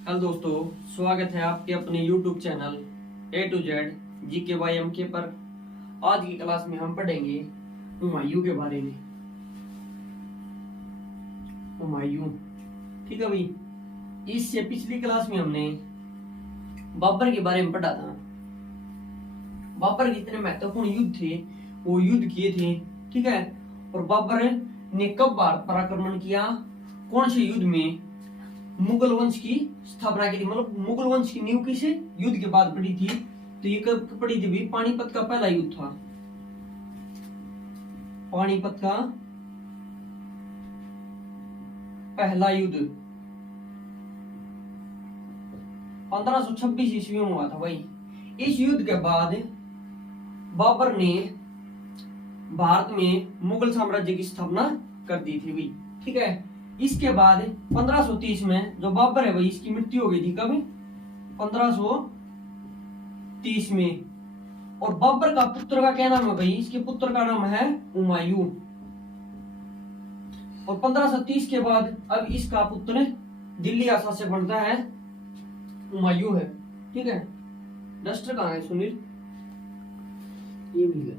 Hello दोस्तों, स्वागत है आपके अपने YouTube channel A to Z GKYMK पर। आज की क्लास में हम पढ़ेंगे हुमायूं के बारे में। हुमायूं, ठीक है भाई। इससे पिछली क्लास में हमने बाबर के बारे में पढ़ा था। बाबर के इतने महत्वपूर्ण युद्ध थे, वो युद्ध किए थे, ठीक है। और बाबर ने कब भारत पर आक्रमण किया, कौन से युद्ध में मुगल वंश की स्थापना की थी, मतलब मुगल वंश की नींव किस युद्ध के बाद पड़ी थी। तो ये कब पड़ी थी भी? पानीपत का पहला युद्ध था। पानीपत का पहला युद्ध 1526 ईस्वी में हुआ था भाई। इस युद्ध के बाद बाबर ने भारत में मुगल साम्राज्य की स्थापना कर दी थी भाई, ठीक है। इसके बाद 1530 में जो बाबर है भाई, इसकी मृत्यु हो गई थी। कब? 1530 में। और बाबर का पुत्र का क्या नाम है भाई? इसके पुत्र का नाम है हुमायूं। और 1530 के बाद अब इसका पुत्र दिल्ली का शासक बनता है, हुमायूं है, ठीक है। डस्टर कहाँ है सुनील? ये मिल गया।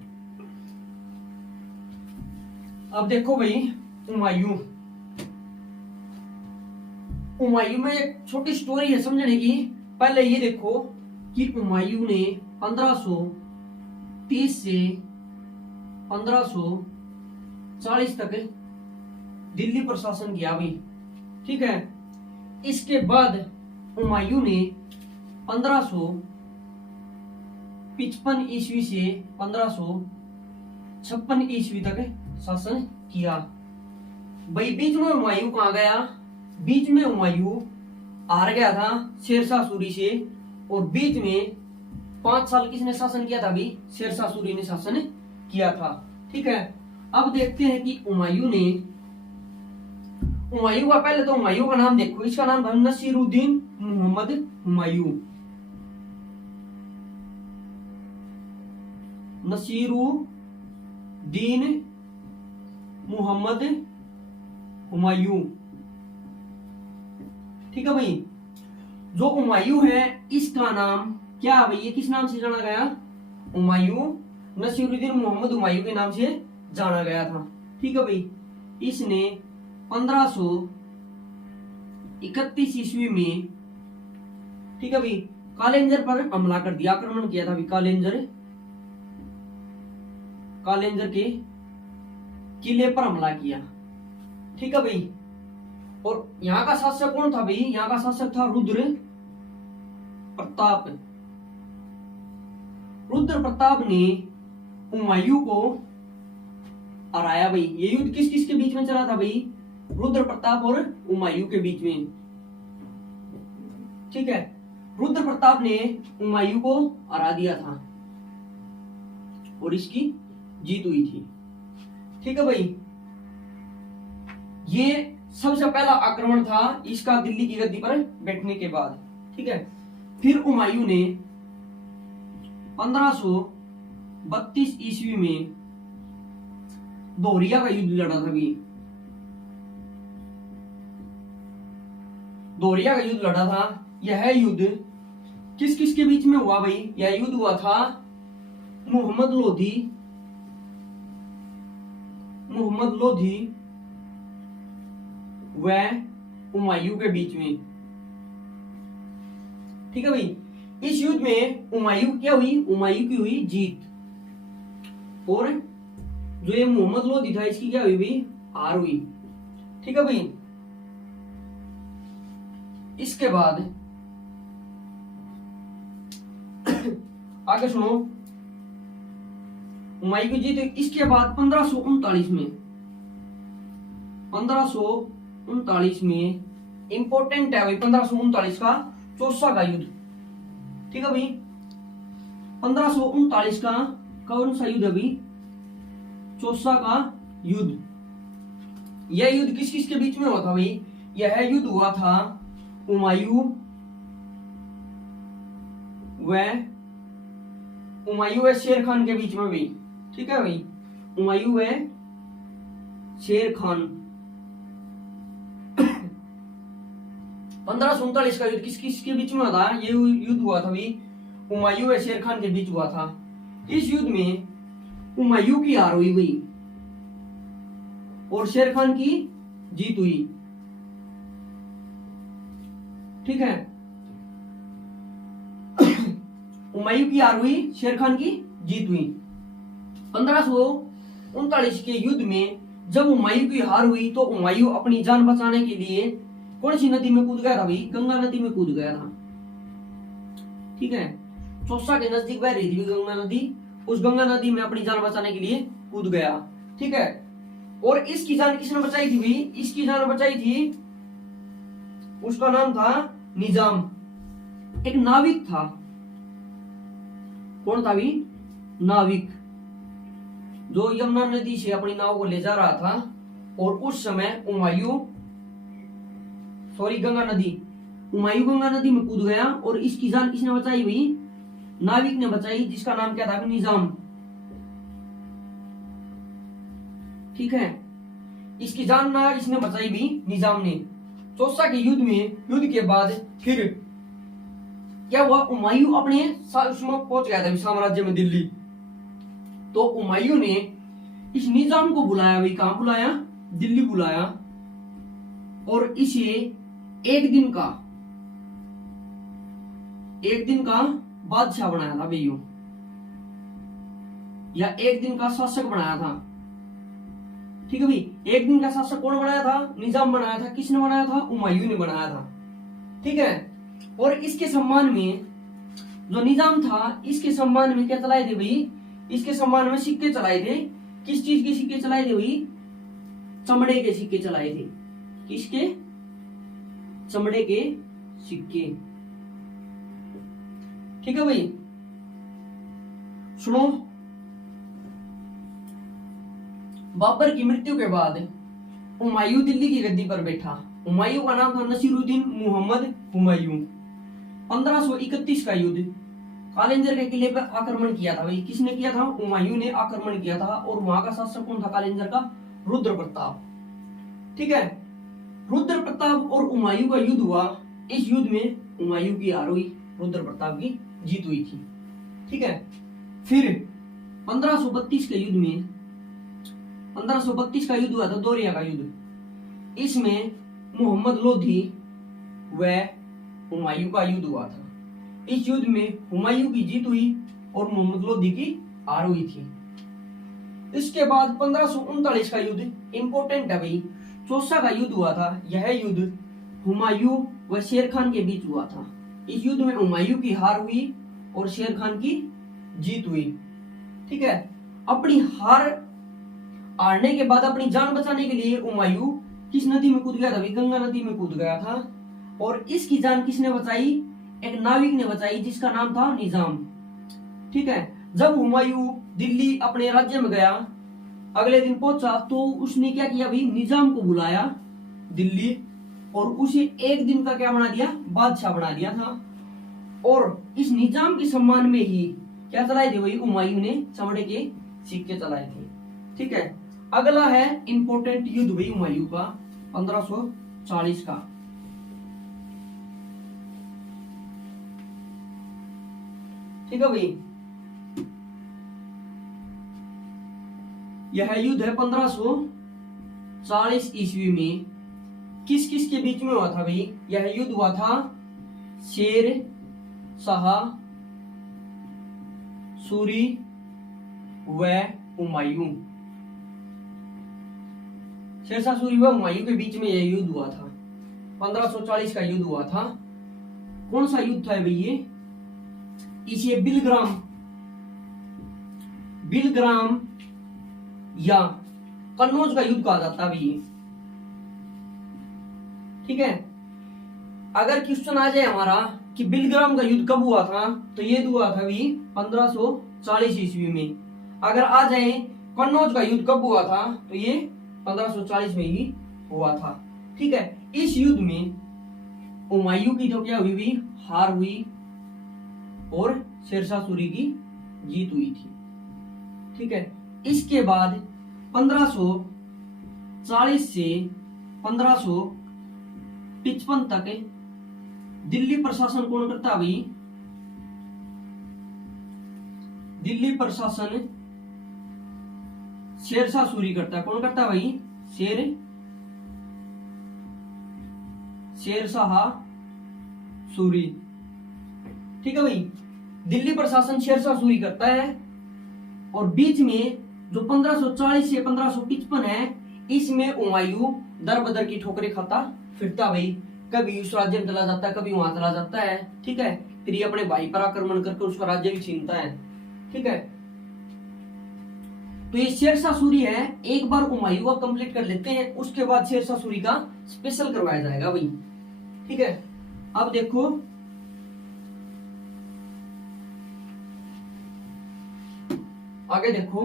अब देखो भाई, हुमायूं में एक छोटी स्टोरी है समझने की। पहले ये देखो कि हुमायूं ने 1530 से 1540 तक दिल्ली पर शासन किया भाई, ठीक है। इसके बाद हुमायूं ने 1555 ईस्वी से 1556 ईस्वी तक शासन किया भाई। बीच में हुमायूं कहाँ गया? बीच में हुमायूं हार गया था शेरशाह सूरी से। और बीच में 5 साल किसने शासन किया था भाई? शेरशाह सूरी ने शासन किया था, ठीक है। अब देखते हैं कि हुमायूं का पहले तो हुमायूं का नाम देखो। इसका नाम था नसीरुद्दीन मोहम्मद हुमायूं। नसीरुद्दीन मोहम्मद हुमायूं, ठीक है भाई। जो हुमायूं है इसका नाम क्या है भाई? ये किस नाम से जाना गया? हुमायूं नसीरुद्दीन मोहम्मद हुमायूं के नाम से जाना गया था, ठीक है भाई। इसने 1531 ईस्वी में, ठीक है भाई, कालेंजर पर हमला कर दिया, आक्रमण किया था भाई। कालेंजर के किले पर हमला किया, ठीक है भाई। और यहाँ का शासक कौन था भाई? यहाँ का शासक था रुद्र प्रताप। रुद्र प्रताप ने हुमायूं को हराया भाई। ये युद्ध किस किस के बीच में चला था भाई? रुद्र प्रताप और हुमायूं के बीच में, ठीक है। रुद्र प्रताप ने हुमायूं को हरा दिया था और इसकी जीत हुई थी, ठीक है भाई। ये सबसे पहला आक्रमण था इसका दिल्ली की गद्दी पर बैठने के बाद, ठीक है। फिर हुमायूं ने 1532 ईस्वी में दोहरिया का युद्ध लड़ा था भी। दोहरिया का युद्ध लड़ा था। यह युद्ध किस किस के बीच में हुआ भाई? यह युद्ध हुआ था मोहम्मद लोधी व हुमायूं के बीच में, ठीक है भाई। इस युद्ध में हुमायूं की हुई जीत। और जो ये मोहम्मद लोधी था, इसकी क्या हुई भाई? हार हुई, ठीक है भाई। इसके बाद आगे सुनो, हुमायूं की जीत। इसके बाद 1539 में इंपॉर्टेंट है भाई, 1539 का चौसा का युद्ध, ठीक है भाई। 1539 का कौन सा युद्ध है भाई? चौसा का युद्ध। यह युद्ध किस किस के बीच में हुआ था भाई? यह युद्ध हुआ था हुमायूं व शेर खान के बीच में भाई, ठीक है भाई। हुमायूं व शेर खान 1539 का युद्ध किस किस के बीच में हुआ था? ये युद्ध हुआ था भाई हुमायूं और शेर खान के बीच हुआ था। इस युद्ध में हुमायूं की हार हुई भाई और शेर खान की जीत हुई। ठीक है, हुमायूं की हार हुई, शेर खान की जीत हुई। 1539 के युद्ध में जब हुमायूं की हार हुई तो हुमायूं अपनी जान बचाने के लिए कौन सी नदी में कूद गया था भाई? गंगा नदी में कूद गया था। ठीक है, चौसा के नजदीक बह रही थी गंगा नदी, उस गंगा नदी में अपनी जान बचाने के लिए कूद गया। ठीक है, और इसकी जान किसने बचाई थी भाई? इसकी जान बचाई थी, उसका नाम था निजाम, एक नाविक था। कौन था भाई? नाविक, जो यमुना नदी से अपनी नाव को ले जा रहा था और उस समय गंगा नदी, हुमायूं गंगा नदी में कूद गया और इसकी जान किसने बचाई भाई? नाविक ने बचाई, जिसका नाम क्या था? निजाम। ठीक है, इसकी जान ना इसने बचाई भी निजाम ने। चौसा के युद्ध में, युद्ध के बाद फिर क्या हुआ? हुमायूं अपने उसमें पहुंच गया था साम्राज्य में, दिल्ली। तो हुमायूं ने इस निजाम को बुलाया भाई, कहां बुलाया? दिल्ली बुलाया, और इसे एक दिन का बादशाह बनाया था भैया, या एक दिन का शासक बनाया था। ठीक है भाई, एक दिन का शासक कौन बनाया था? निजाम बनाया था। किसने बनाया था? हुमायूं ने बनाया था। ठीक है, और इसके सम्मान में जो निजाम था, इसके सम्मान में क्या चलाए थे भाई? इसके सम्मान में सिक्के चलाए थे। किस चीज के सिक्के चलाए थे भाई? चमड़े के सिक्के चलाए थे। किसके? चमड़े के सिक्के। ठीक है भाई, सुनो, बाबर की मृत्यु के बाद हुमायूं दिल्ली की गद्दी पर बैठा। हुमायूं का नाम था नसीरुद्दीन मोहम्मद हुमायूं। 1531 का युद्ध, कालिंजर के किले पर आक्रमण किया था भाई। किसने किया था? हुमायूं ने आक्रमण किया था, और वहां का शासक कौन था कालिंजर का? रुद्र प्रताप। ठीक है, रुद्र प्रताप और हुमायूं का युद्ध हुआ। इस युद्ध में हुमायूं की हार हुई, रुद्र प्रताप की जीत हुई थी। ठीक है, फिर 1532 के युद्ध में, 1532 का युद्ध हुआ था, दोरिया का युद्ध। इसमें मोहम्मद लोधी व हुमायूं का युद्ध हुआ था। इस युद्ध में हुमायूं की जीत हुई और मोहम्मद लोधी की हार हुई थी। इसके बाद 1539 का युद्ध इंपोर्टेंट है भाई, चौसा का युद्ध हुआ था। यह युद्ध हुमायूं व शेर खान के बीच हुआ था। इस युद्ध में हुमायूं की हार हुई और शेर खान की जीत हुई। ठीक है, अपनी हारने के बाद अपनी जान बचाने के लिए हुमायूं किस नदी में कूद गया था? गंगा नदी में कूद गया था, और इसकी जान किसने बचाई? एक नाविक ने बचाई, जिसका नाम था निजाम। ठीक है, जब हुमायूं दिल्ली अपने राज्य में गया, अगले दिन पहुंचा, तो उसने क्या किया भाई? निजाम को बुलाया दिल्ली, और उसे एक दिन का क्या बना दिया? बादशाह बना दिया था। और इस निजाम के सम्मान में ही क्या चलाए थे भाई? हुमायूं ने चमड़े के सिक्के चलाए थे। ठीक है, अगला है इंपोर्टेंट युद्ध भाई हुमायूं का, 1540 का। ठीक है भाई, यह युद्ध है 1540 ईस्वी में। किस किस के बीच में हुआ था भाई? यह युद्ध हुआ था शेर शाह सूरी व हुमायूं। शेर शाह सूरी व हुमायूं के बीच में यह युद्ध हुआ था। 1540 का युद्ध हुआ था। कौन सा युद्ध था भाई ये? इसे बिलग्राम या कन्नौज का युद्ध कहा जाता है। ठीक है, अगर क्वेश्चन आ जाए हमारा कि बिलग्राम का युद्ध कब हुआ था, तो ये हुआ था भी 1540 ईस्वी में। अगर आ जाए कन्नौज का युद्ध कब हुआ था, तो ये 1540 में ही हुआ था। ठीक है, इस युद्ध में हुमायूं की जो क्या हुई भी? हार हुई, और शेरशाह सूरी की जीत हुई थी। ठीक है, इसके बाद 1540 से 1555 तक दिल्ली प्रशासन कौन करता है भाई? दिल्ली प्रशासन शेरशाह सूरी करता है। कौन करता है भाई? शेरशाह सूरी। ठीक है भाई, दिल्ली प्रशासन शेरशाह सूरी करता है। और बीच में जो 1540 से 1555 है, इसमें हुमायूं दर बदर की ठोकरें खाता फिरता भाई। कभी उस राज्य में चला जाता है, कभी वहां चला जाता है। ठीक है, फिर ये अपने भाई पर आक्रमण करके उसका राज्य भी छीनता है। ठीक है, तो ये शेरशाह सूरी है। एक बार हुमायूं का कंप्लीट कर लेते हैं, उसके बाद शेरशाह सूरी का स्पेशल करवाया जाएगा भाई। ठीक है, अब देखो आगे देखो,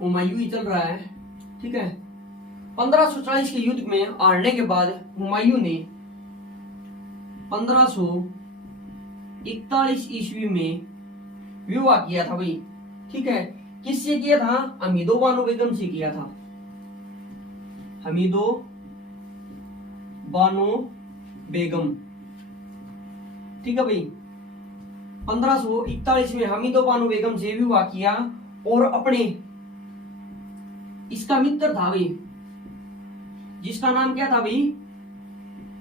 हुमायूं ही चल रहा है। ठीक है, 1540 के युद्ध में हारने के बाद हुमायूं ने 1541 ईस्वी में विवाह किया था भाई। ठीक है, किससे किया था? हमीदो बानो बेगम से किया था। हमीदो बानो बेगम। ठीक है भाई, 1541 में हमीदो बानो बेगम से विवाह किया। और अपने इसका मित्र था भाई, जिसका नाम क्या था भाई?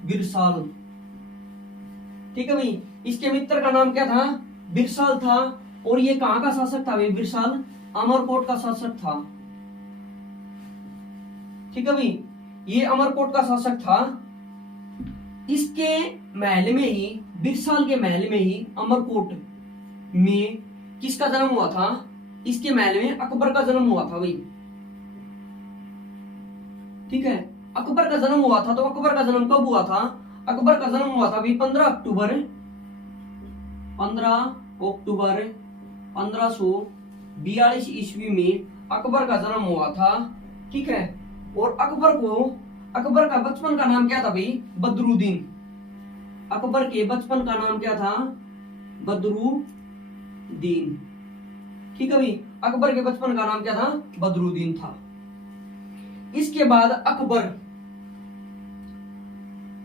बिरसाल। ठीक है भाई, इसके मित्र का नाम क्या था? बिरसाल था। और ये कहां का शासक था भाई? बिरसाल अमरकोट का शासक था। ठीक है भाई, ये अमरकोट का शासक था। इसके महल में ही, बिरसाल के महल में ही, अमरकोट में किसका जन्म हुआ था? इसके महल में अकबर का जन्म हुआ था भाई। ठीक है, अकबर का जन्म हुआ था। तो अकबर का जन्म कब हुआ था? अकबर का जन्म हुआ था भाई 15 अक्टूबर 1542 ईस्वी में अकबर का जन्म हुआ था। ठीक है, और अकबर का बचपन का नाम क्या था भाई? बदरुद्दीन। अकबर के बचपन का नाम क्या था? बदरुद्दीन। ठीक है भाई, अकबर के बचपन का नाम क्या था? बदरुद्दीन था। इसके बाद अकबर,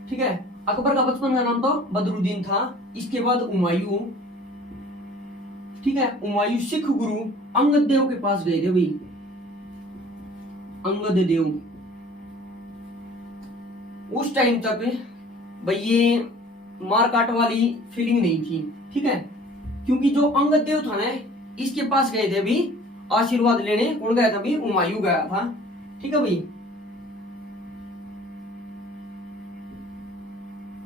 ठीक है, अकबर का बचपन का नाम तो बदरुद्दीन था। इसके बाद हुमायूं, ठीक है, हुमायूं सिख गुरु अंगद देव के पास गए थे भाई। अंगद देव, उस टाइम तक भाई ये मारकाट वाली फीलिंग नहीं थी। ठीक है, क्योंकि जो अंगद देव था ना, इसके पास गए थे भी आशीर्वाद लेने। कौन गया था भी? हुमायूं गया था। ठीक है भाई,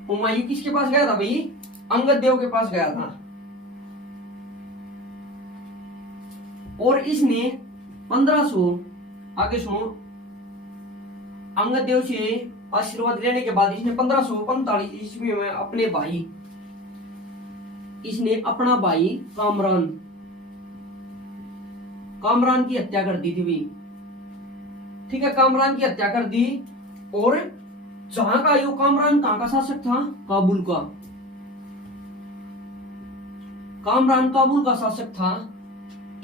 हुमायूं किसके पास गया था भाई? अंगद देव के पास गया था। और इसने 1500, आगे सुनो, अंगद देव से आशीर्वाद लेने के बाद इसने 1545 ईस्वी में अपने भाई, इसने अपना भाई कामरान की हत्या कर दी थी भाई। ठीक है, कामरान की हत्या कर दी। और जहां का यो कामरान कहां का शासक था? काबुल का। कामरान काबुल का शासक था।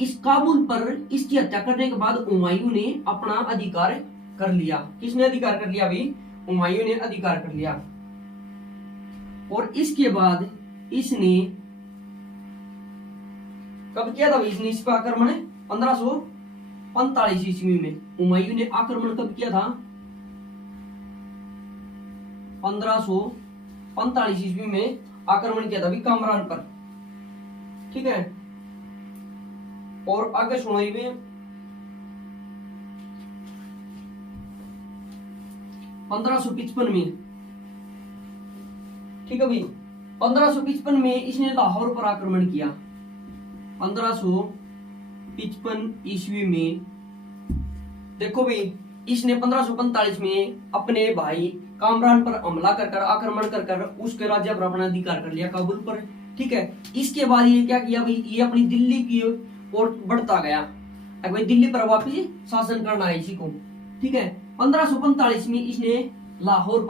इस काबुल पर इसकी हत्या करने के बाद हुमायूं ने अपना अधिकार कर लिया। किसने अधिकार कर लिया भाई? हुमायूं ने अधिकार कर लिया। और इसके बाद इसने कब किया था भाई? इसने इस पर आक्रमण 1545 ईस्वी में। हुमायूं ने आक्रमण कब किया था? 1545 ईस्वी में आक्रमण किया था भी कामरान पर। ठीक है, और आगे सुनाई में 1555 में, ठीक है भाई, 1555 में इसने लाहौर पर आक्रमण किया। 1555 ईस्वी में देखो भाई, इसने 1545 में अपने भाई कामरान पर हमला कर आक्रमण कर उसके राज्य पर अपना अधिकार कर लिया, काबुल पर। ठीक है, इसके बाद ये क्या किया भाई? ये अपनी दिल्ली की ओर बढ़ता गया। अब भाई दिल्ली पर वापिस शासन करना है इसी को। ठीक है, 1545 में इसने लाहौर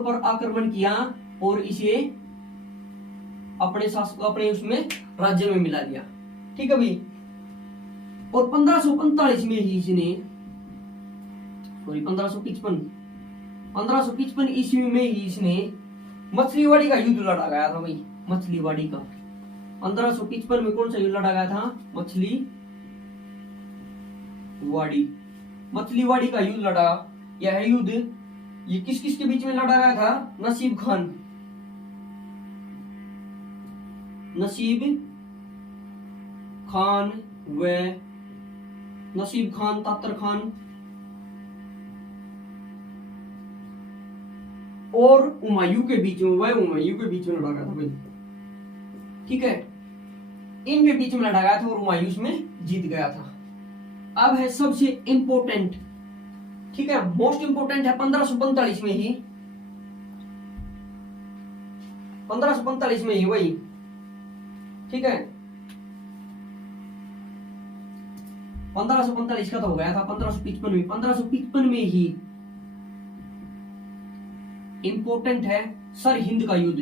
पर आक्रमण किया और इसे अपने उसमें राज्य में मिला दिया। ठीक है भाई, और 1545 में ही इसने सॉरी 1555 ईस्वी में ही इसने मछलीवाड़ी का युद्ध लड़ा गया था भाई, मछलीवाड़ी का। 1555 में कौन सा युद्ध लड़ा गया था? मछलीवाड़ी का युद्ध लड़ा। यह युद्ध ये किस किस के बीच में लड़ा गया था? नसीब खान, तातर खान और हुमायूं के बीच में, लड़ा गया था भाई। ठीक है, इनके बीच में लड़ा गया था और हुमायूं उसमें जीत गया था। अब है सबसे इंपोर्टेंट, ठीक है, मोस्ट इंपोर्टेंट है 1545 में ही, 1545 में ही वही। ठीक है, 1545 का तो हो गया था, 1555 में ही इंपोर्टेंट है सरहिंद का युद्ध।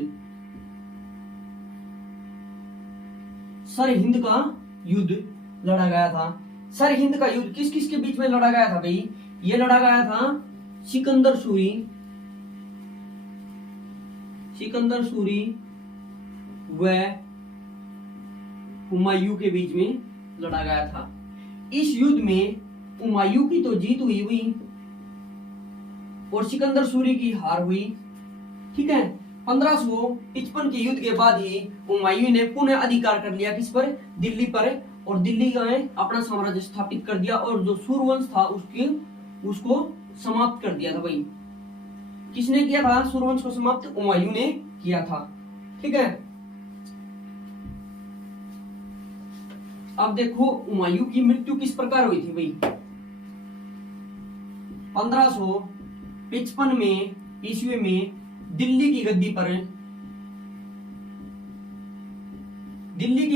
सरहिंद का युद्ध लड़ा गया था। सरहिंद का युद्ध किस किस के बीच में लड़ा गया था भाई? ये लड़ा गया था सिकंदर सूरी व हुमायूं के बीच में लड़ा गया था। इस युद्ध में हुमायूं की तो जीत हुई और सिकंदर सूरी की हार हुई। ठीक है, 1555 के युद्ध के बाद ही हुमायूं ने पुनः अधिकार कर लिया किस पर? दिल्ली पर, और दिल्ली में अपना साम्राज्य स्थापित कर दिया और जो सूर्यवंश था उसको समाप्त कर दिया था भाई। किसने किया था सूर्यवंश को समाप्त? हुमायूं ने किया था। ठीक है, अब देखो हुमायूं की मृत्यु किस प्रकार हुई थी भाई। 1555 में ईस्वी में दिल्ली की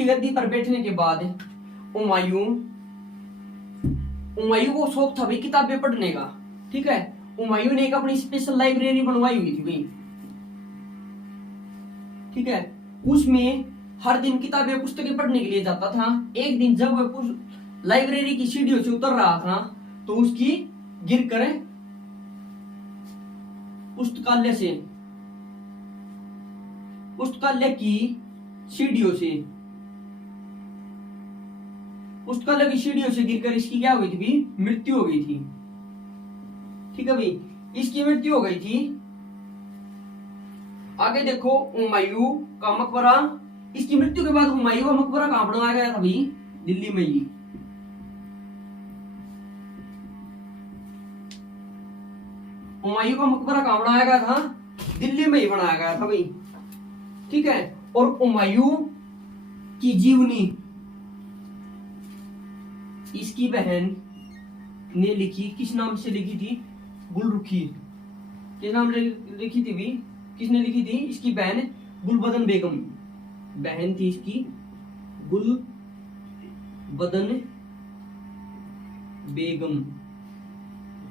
गद्दी पर बैठने के बाद हुमायूं को शौक था भाई किताबें पढ़ने का। ठीक है, हुमायूं ने एक अपनी स्पेशल लाइब्रेरी बनवाई हुई थी भाई। ठीक है, उसमें हर दिन किताबें पुस्तकें पढ़ने के लिए जाता था। एक दिन जब वह लाइब्रेरी की सीढ़ियों से उतर रहा था तो उसकी गिरकर पुस्तकालय की सीढ़ियों से गिरकर इसकी क्या हो गई थी? मृत्यु हो गई थी। ठीक है भाई, इसकी मृत्यु हो गई थी। आगे देखो हुमायूं का मकबरा। इसकी मृत्यु के बाद हुमायूं का मकबरा कहां बनवाया गया था भाई? दिल्ली में ही। हुमायूं का मकबरा कहां बनाया गया था? दिल्ली में ही बनाया गया था भाई। ठीक है, और हुमायूं की जीवनी इसकी बहन ने लिखी। किस नाम से लिखी थी? गुलरुखी। किस नाम से लिखी थी भाई? किसने लिखी थी? इसकी बहन गुलबदन बेगम। बहन थी इसकी गुलबदन बेगम।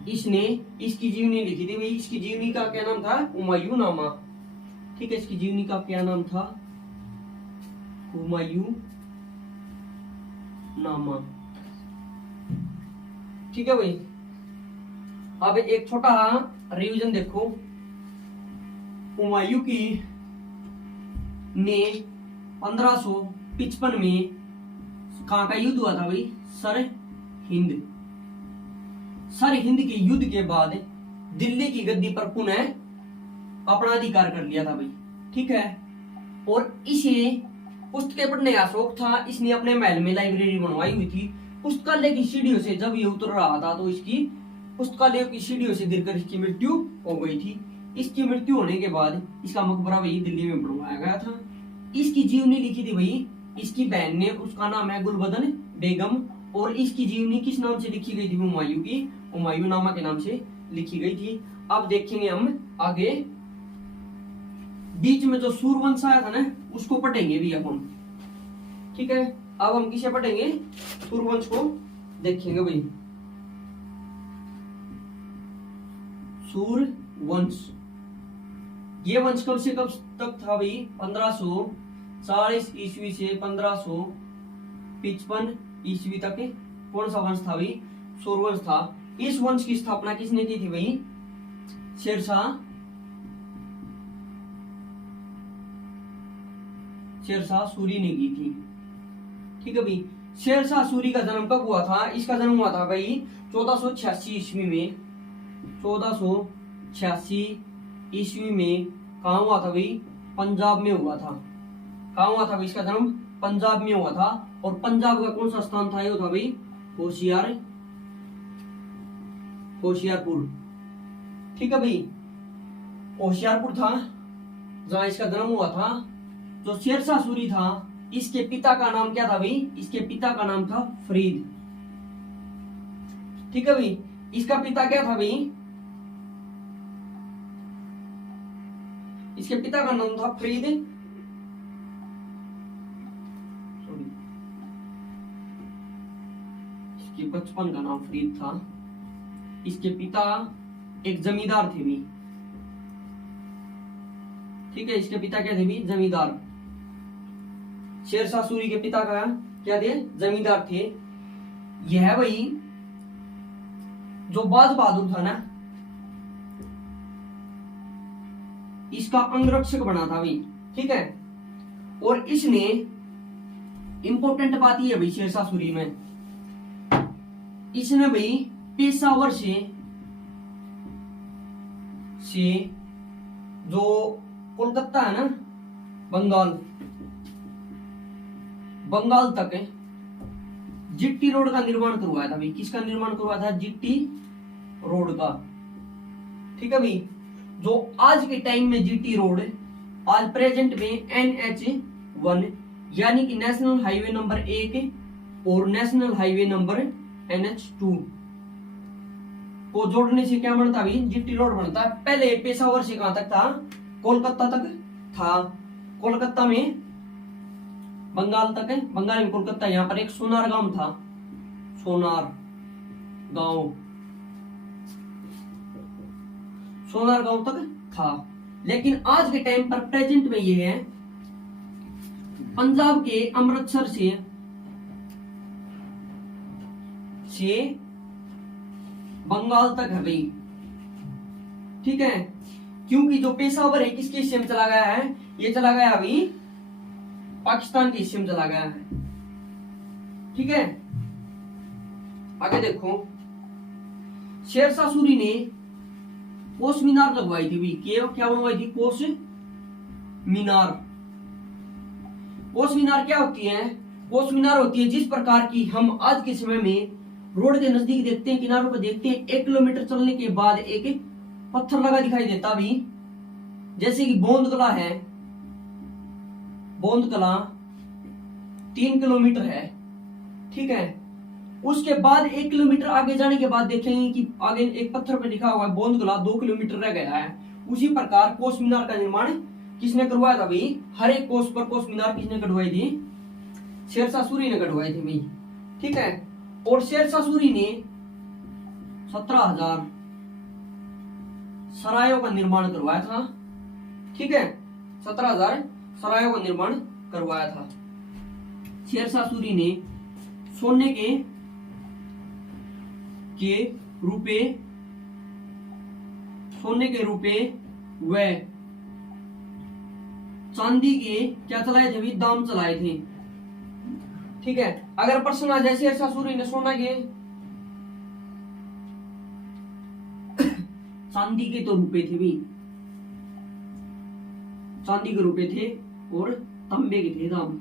इसने इसकी जीवनी लिखी थी भाई। इसकी जीवनी का क्या नाम था? हुमायूं नामा। ठीक है, इसकी जीवनी का क्या नाम था? हुमायूं नामा। ठीक है भाई, अब एक छोटा रिवीजन देखो। हुमायूं की ने 1555 में कहां का युद्ध हुआ था भाई? सरहिंद के युद्ध के बाद दिल्ली की गद्दी पर पुनः अपना अधिकार कर लिया था भाई। ठीक है, और इसे पुस्तकें पढ़ने का शौक था। इसने अपने महल में लाइब्रेरी बनवाई हुई थी। पुस्तकालय की सीढ़ियों से जब ये उतर रहा था तो इसकी पुस्तकालय की सीढ़ियों से गिरकर इसकी मृत्यु हो गई थी। इसकी मृत्यु होने के बाद इसका मकबरा वही दिल्ली में बनवाया गया था। इसकी जीवनी लिखी थी भाई इसकी बहन ने, उसका नाम है गुलबदन बेगम। और इसकी जीवनी किस नाम से लिखी गई थी? हुमायूं की हुमायूं नामा के नाम से लिखी गई थी। अब देखेंगे हम आगे, बीच में जो सूर्यवंश आया था ना उसको पढ़ेंगे भी अपन। ठीक है, अब हम किसे पढ़ेंगे? सूर्यवंश को देखेंगे भाई। सूर्यवंश, ये वंश कब से कब तक था भाई? 1540 ईस्वी से 1555 ईस्वी तक कौन सा वंश था भाई? सूर्यवंश था। इस वंश की स्थापना किसने की थी भाई? शेरशाह सूरी ने की थी। ठीक है भाई। शेरशाह सूरी का जन्म कब हुआ था? इसका जन्म हुआ था भाई 1486 ईस्वी में। 1486 ईस्वी में कहा हुआ था भाई? पंजाब में हुआ था। कहा हुआ था भाई इसका जन्म? पंजाब में हुआ था। और पंजाब का कौन सा स्थान था? ये था भाई होशियारपुर। ठीक है भाई, होशियारपुर था जहां इसका जन्म हुआ था। जो शेरशाह सूरी था, इसके पिता का नाम क्या था भाई? इसके पिता का नाम था फरीद। ठीक है भाई, इसका पिता क्या था भाई? इसके पिता का नाम था फरीद। इसके बचपन का नाम फरीद था। इसके पिता एक जमींदार थे भी। ठीक है, इसके पिता क्या थे भी? जमींदार। शेरशाह सूरी के पिता का क्या थे? जमींदार थे। यह भाई जो बाज बहादुर था ना, इसका अंगरक्षक बना था भाई। ठीक है, और इसने इंपॉर्टेंट बात यह है भाई शेरशाह सूरी में, इसने भाई पेशावर से जो कोलकाता है ना, बंगाल तक जीटी रोड का निर्माण करवाया था भाई। किसका निर्माण करवाया था? जीटी रोड का। ठीक है भाई, जो आज के टाइम में जीटी रोड, आज प्रेजेंट में NH1 यानी कि नेशनल हाईवे नंबर 1 और नेशनल हाईवे नंबर NH2 को जोड़ने से क्या बनता भाई? जीटी रोड बनता है। पहले पेशावर से कहां तक था? कोलकाता तक था। कोलकाता में बंगाल तक है, बंगाल में कोलकाता। यहाँ पर एक सोनार गांव था, सोनार गांव तक था। लेकिन आज के टाइम पर प्रेजेंट में ये है पंजाब के अमृतसर से बंगाल तक है भाई। ठीक है, क्योंकि जो पेशावर है किसके हिस्से में चला गया है? ये चला गया अभी पाकिस्तान के हिस्से में चला गया है। ठीक है, आगे देखो। शेरशाह सूरी ने कोस मीनार लगवाई थी भी। क्या बनवाई थी? कोस मीनार। कोस मीनार क्या होती है? कोस मीनार होती है जिस प्रकार की हम आज के समय में रोड के नजदीक देखते हैं, किनारों पर देखते हैं, 1 किलोमीटर चलने के बाद एक पत्थर लगा दिखाई देता भी। जैसे कि बोंद कला है, बोंद कला 3 किलोमीटर है। ठीक है, उसके बाद 1 किलोमीटर आगे जाने के बाद देखेंगे कि आगे एक पत्थर पे लिखा हुआ है बोंद कला 2 किलोमीटर रह गया है। उसी प्रकार कोस मीनार का निर्माण किसने करवाया था भाई? हर एक कोस पर कोस मीनार किसने कटवाई थी? शेरशाह सूरी ने कटवाई थी भाई। ठीक है, और शेरशाह सूरी ने 17,000 सरायों का निर्माण करवाया था। ठीक है, 17,000 सरायों का निर्माण करवाया था। शेरशाह सूरी ने सोने के रुपए व चांदी के क्या चलाए थे? दाम चलाए थे। ठीक है, अगर प्रश्न आ जाए शेरशाह सूरी ने सोना के चांदी के तो रुपए थे भी, चांदी के रुपए थे और तांबे के थे दाम।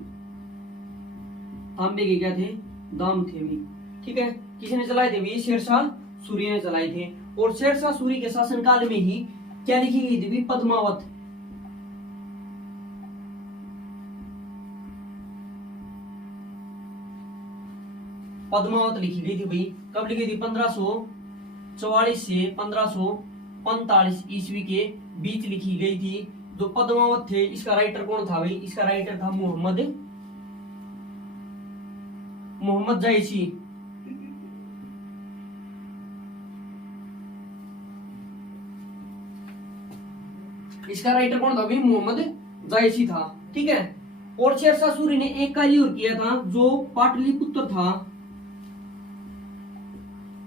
तांबे के क्या थे? दाम थे भी। ठीक है, किसने चलाए थे भी? शेरशाह सूरी ने चलाए थे। और शेरशाह सूरी के शासनकाल में ही क्या लिखी गई थी? पद्मावत। पद्मावत लिखी गई थी भाई। कब लिखी थी? 1544 से 1545 ईस्वी के बीच लिखी गई थी। जो पद्मावत थे, इसका राइटर कौन था भाई? इसका राइटर था मोहम्मद जायसी। इसका राइटर कौन था भाई? मोहम्मद जायसी था। ठीक है, और शेरशाह सूरी ने एक कार्य और किया था, जो पाटलिपुत्र था।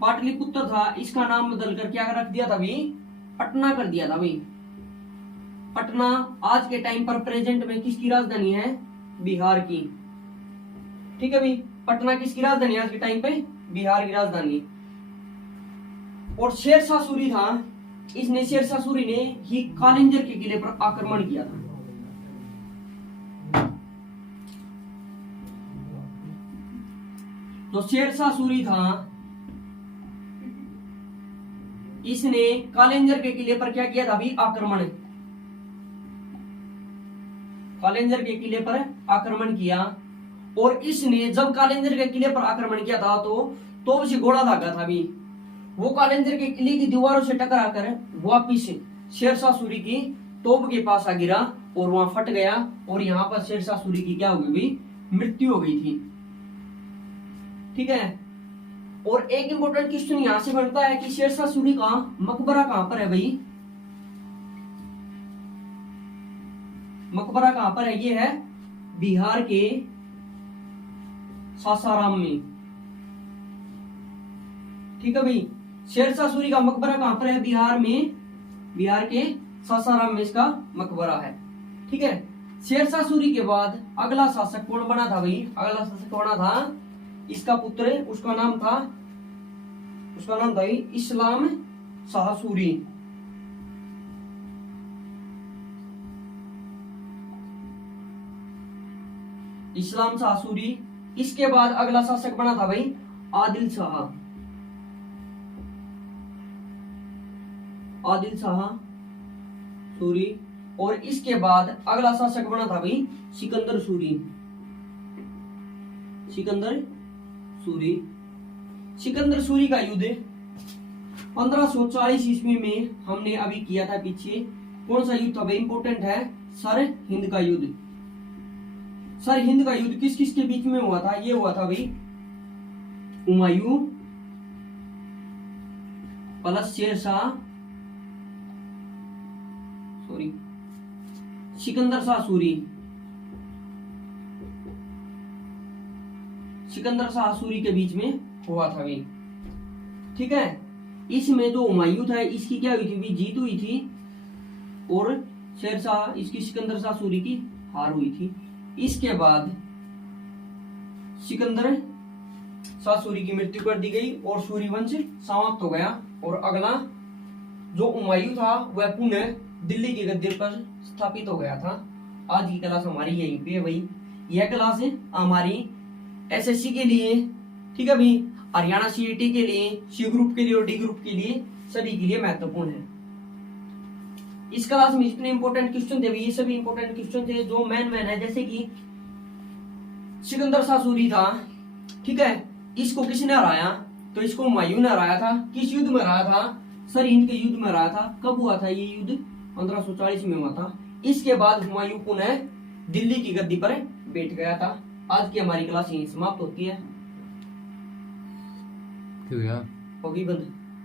पाटलिपुत्र था, इसका नाम बदलकर क्या रख दिया था भाई, पटना कर दिया था भाई। पटना आज के टाइम पर प्रेजेंट में किसकी राजधानी है, बिहार की। ठीक है भाई, पटना किसकी राजधानी आज के टाइम पे, बिहार की राजधानी। और शेरशाह सूरी था, इसने शेरशाह सूरी ने ही कालिंजर के किले पर आक्रमण किया था। तो शेरशाह सूरी था, इसने कालिंजर के किले पर क्या किया था अभी, आक्रमण। कालिंजर के किले पर आक्रमण किया। और इसने जब कालिंजर के किले पर आक्रमण किया था तो तोप से घोड़ा धागा था अभी, वो कालिंजर के किले की दीवारों से टकराकर वापिस शेरशाह सूरी की तोप के पास आ गिरा और वहां फट गया। और यहाँ पर शेरशाह सूरी की क्या हो गई भाई, मृत्यु हो गई थी। ठीक है। और एक इंपॉर्टेंट क्वेश्चन यहां से बनता है कि शेरशाह सूरी का मकबरा कहां पर है भाई, मकबरा कहां पर है, ये है बिहार के सासाराम में। ठीक है भाई, शेरशाह सूरी का मकबरा कहां पर है, बिहार में, बिहार के सासाराम में इसका मकबरा है। ठीक है। शेरशाह सूरी के बाद अगला शासक कौन बना था भाई, अगला शासक बना था इसका पुत्र, उसका नाम था भाई इस्लाम शाह सूरी। इस्लाम शाह सूरी। इसके बाद अगला शासक बना था भाई आदिल शाह, आदिल शाह सूरी। और इसके बाद अगला शासक बना था भाई सिकंदर सूरी, सिकंदर सूरी। सिकंदर सूरी का युद्ध 1540 ईस्वी में हमने अभी किया था पीछे। कौन सा युद्ध था भाई, इंपोर्टेंट है, सर हिंद का युद्ध। सर हिंद का युद्ध किस किस के बीच में हुआ था, ये हुआ था भाई हुमायूं प्लस शेरशाह, सॉरी सिकंदर शाह सूरी, सिकंदर शाह सूरी के बीच में हुआ था भाई। ठीक है। इसमें जो हुमायूं था इसकी क्या हुई थी भाई, जीत हुई थी। और शेरशाह, इसकी सिकंदर शाह सूरी की हार हुई थी। इसके बाद सिकंदर शाह सूरी की मृत्यु कर दी गई और सूरी वंश समाप्त हो गया। और अगला जो हुमायूं था वह पुनः दिल्ली के गद्दी पर स्थापित हो गया था। आज की क्लास हमारी यहीं पे है भाई। यह क्लास हमारी एसएससी के लिए, ठीक है भाई, हरियाणा सीईटी के लिए, सी ग्रुप के लिए और डी ग्रुप के लिए, सभी के लिए महत्वपूर्ण है। इस क्लास में जितने इंपॉर्टेंट क्वेश्चन थे ये सभी इंपॉर्टेंट क्वेश्चन थे जो मैन है। जैसे कि सिकंदर शाह सूरी था, ठीक है, इसको किसने हराया, तो इसको हुमायूं ने हराया था। किस युद्ध में हराया था, सर हिंद के युद्ध में हराया था। कब हुआ था ये युद्ध, 1540 में हुआ था। इसके बाद हुमायूं पुनः दिल्ली की गद्दी पर बैठ गया था। आज की हमारी क्लास यहीं समाप्त होती है। हो गया, होगी बंद।